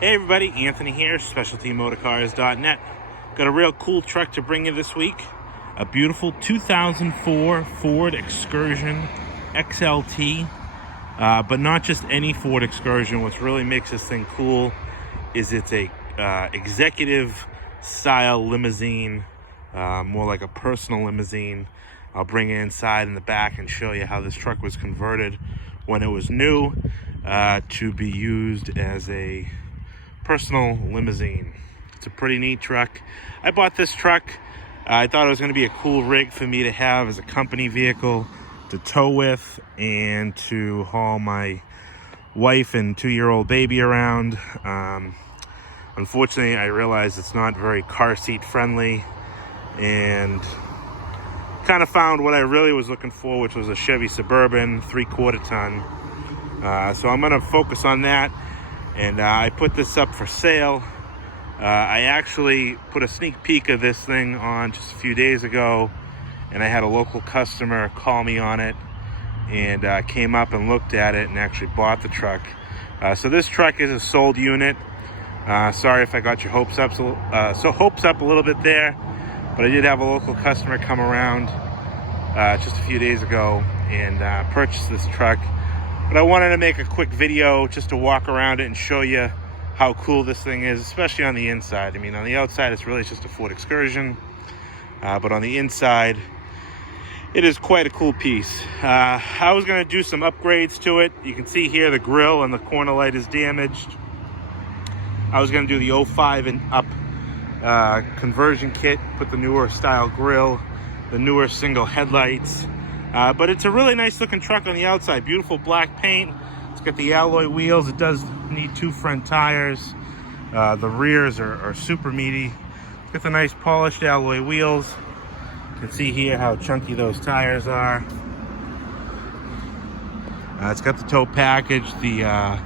Hey everybody, Anthony here, SpecialtyMotorcars.net. Got a real cool truck to bring you this week. A beautiful 2004 Ford Excursion XLT. But not just any Ford Excursion. What really makes this thing cool is it's a executive style limousine, more like a personal limousine. I'll bring you inside in the back and show you how this truck was converted when it was new to be used as a personal limousine. It's a pretty neat truck. I bought this truck. I thought it was going to be a cool rig for me to have as a company vehicle to tow with and to haul my wife and 2-year-old baby around. Unfortunately, I realized it's not very car seat friendly, and kind of found what I really was looking for, which was a Chevy Suburban 3/4 ton. So I'm going to focus on that. And I put this up for sale. I actually put a sneak peek of this thing on just a few days ago, and I had a local customer call me on it, and came up and looked at it and actually bought the truck. So this truck is a sold unit. Sorry if I got your hopes up a little bit there, but I did have a local customer come around just a few days ago and purchase this truck. But I wanted to make a quick video just to walk around it and show you how cool this thing is, especially on the inside. I mean, on the outside, it's really just a Ford Excursion. But on the inside, it is quite a cool piece. I was going to do some upgrades to it. You can see here the grille and the corner light is damaged. I was going to do the 05 and up conversion kit, put the newer style grille, the newer single headlights. But it's a really nice looking truck on the outside. Beautiful black paint. It's got the alloy wheels. It does need 2 front tires. The rears are super meaty. It's got the nice polished alloy wheels. You can see here how chunky those tires are. It's got the tow package, the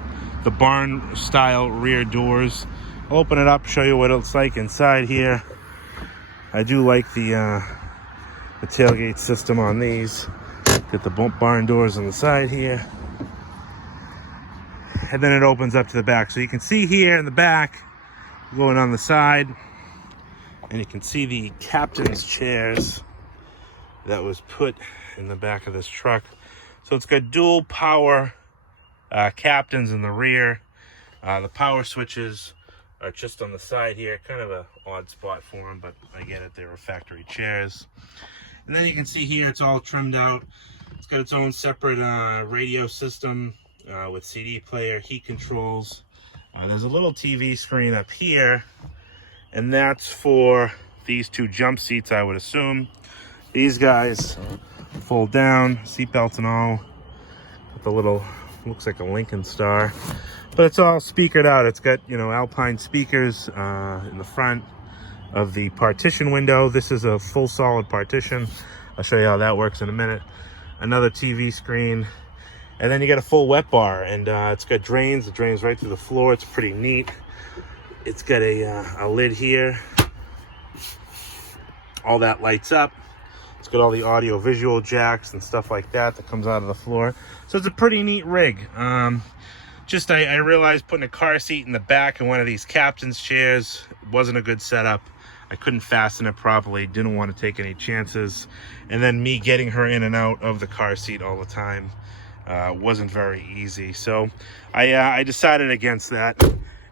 barn style rear doors. I'll open it up, show you what it's like inside here. I do like the tailgate system on these. Get the barn doors on the side here, and then it opens up to the back. So you can see here in the back, going on the side, and you can see the captain's chairs that was put in the back of this truck. So it's got dual power captains in the rear. The power switches are just on the side here. Kind of a odd spot for them, but I get it, they were factory chairs. And then you can see here it's all trimmed out. It's got its own separate radio system with CD player, heat controls. There's a little TV screen up here, and that's for these 2 jump seats, I would assume. These guys fold down, seatbelts and all. With the little, looks like a Lincoln Star, but it's all speakered out. It's got, you know, Alpine speakers in the front of the partition window. This is a full solid partition. I'll show you how that works in a minute. Another TV screen, and then you get a full wet bar, and it's got drains. It drains right through the floor. It's pretty neat. It's got a lid here. All that lights up. It's got all the audio visual jacks and stuff like that comes out of the floor. So it's a pretty neat rig. I realized putting a car seat in the back of one of these captain's chairs wasn't a good setup. I couldn't fasten it properly, didn't want to take any chances. And then me getting her in and out of the car seat all the time wasn't very easy. So I decided against that,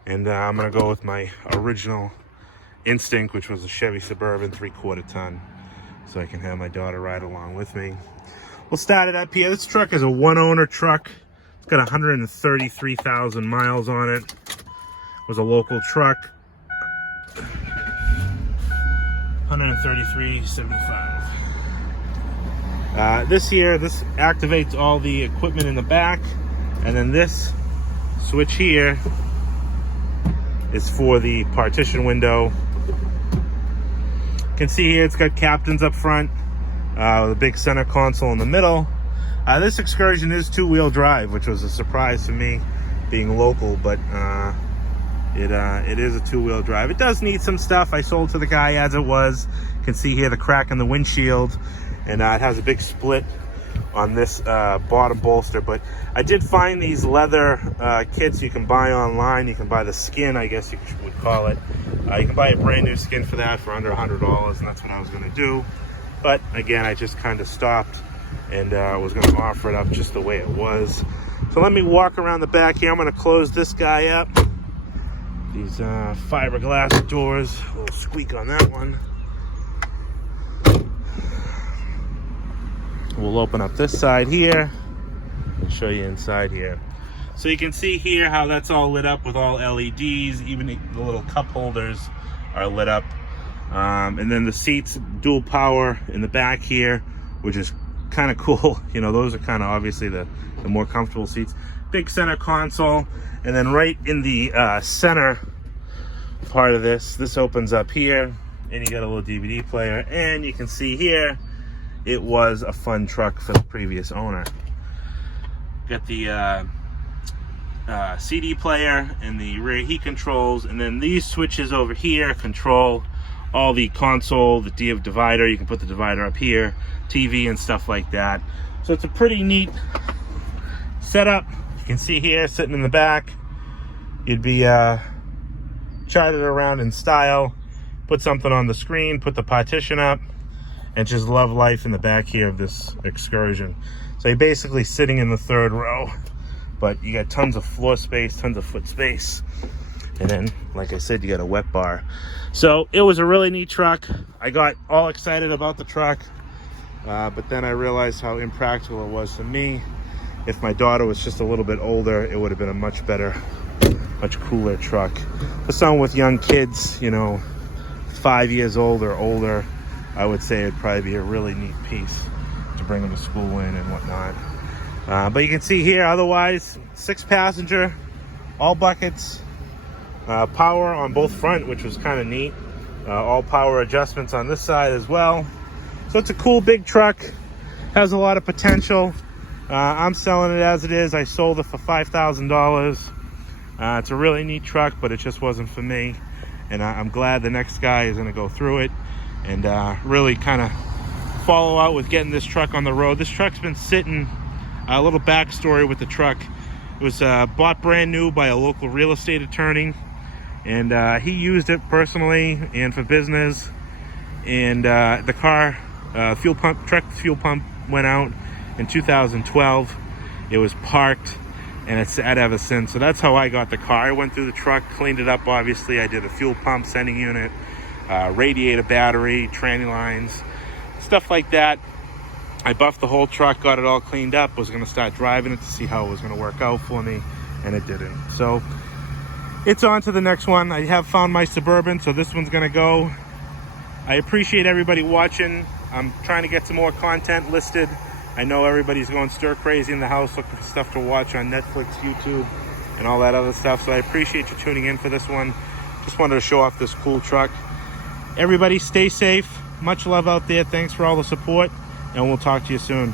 and I'm gonna go with my original instinct, which was a Chevy Suburban 3/4 ton. So I can have my daughter ride along with me. We'll start it up here. This truck is a 1-owner truck. It's got 133,000 miles on it. It was a local truck. 133.75. This activates all the equipment in the back, and then this switch here is for the partition window. You can see here it's got captains up front, with a big center console in the middle. This Excursion is 2-wheel drive, which was a surprise to me, being local, but it is a 2-wheel drive. It does need some stuff. I sold to the guy as it was. You can see here the crack in the windshield, and it has a big split on this bottom bolster. But I did find these leather kits you can buy online. You can buy the skin, I guess you would call it. You can buy a brand new skin for that for under $100, and that's what I was going to do. But again, I just kind of stopped and was going to offer it up just the way it was. So let me walk around the back here. I'm going to close this guy up. These fiberglass doors, a little squeak on that one. We'll open up this side here and show you inside here. So you can see here how that's all lit up with all LEDs. Even the little cup holders are lit up. And then the seats, dual power in the back here, which is kind of cool. You know, those are kind of obviously the more comfortable seats. Big center console. And then right in the center part of this opens up here, and you got a little DVD player. And you can see here, it was a fun truck for the previous owner. Got the CD player and the rear heat controls, and then these switches over here control all the console, the divider. You can put the divider up here, TV and stuff like that. So it's a pretty neat setup. You can see here, sitting in the back, you'd be charted around in style, put something on the screen, put the partition up, and just love life in the back here of this Excursion. So you're basically sitting in the third row, but you got tons of floor space, tons of foot space. And then, like I said, you got a wet bar. So it was a really neat truck. I got all excited about the truck, but then I realized how impractical it was for me. If my daughter was just a little bit older, it would have been a much better, much cooler truck. For someone with young kids, you know, 5 years old or older, I would say it'd probably be a really neat piece to bring them to school in and whatnot. But you can see here, otherwise, 6-passenger, all buckets, power on both front, which was kind of neat. All power adjustments on this side as well. So it's a cool big truck, has a lot of potential. I'm selling it as it is. I sold it for $5,000. It's a really neat truck, but it just wasn't for me. And I'm glad the next guy is going to go through it and really kind of follow out with getting this truck on the road. This truck's been sitting. A little backstory with the truck. It was bought brand new by a local real estate attorney, and he used it personally and for business. And the car truck fuel pump went out in 2012. It was parked, and it's sat ever since. So that's how I got the car. I went through the truck, cleaned it up. Obviously, I did a fuel pump, sending unit, radiator, battery, tranny lines, stuff like that. I buffed the whole truck, got it all cleaned up, was going to start driving it to see how it was going to work out for me, and it didn't. So it's on to the next one. I have found my Suburban, so this one's going to go. I appreciate everybody watching. I'm trying to get some more content listed. I know everybody's going stir crazy in the house looking for stuff to watch on Netflix, YouTube, and all that other stuff. So I appreciate you tuning in for this one. Just wanted to show off this cool truck. Everybody stay safe. Much love out there. Thanks for all the support, and we'll talk to you soon.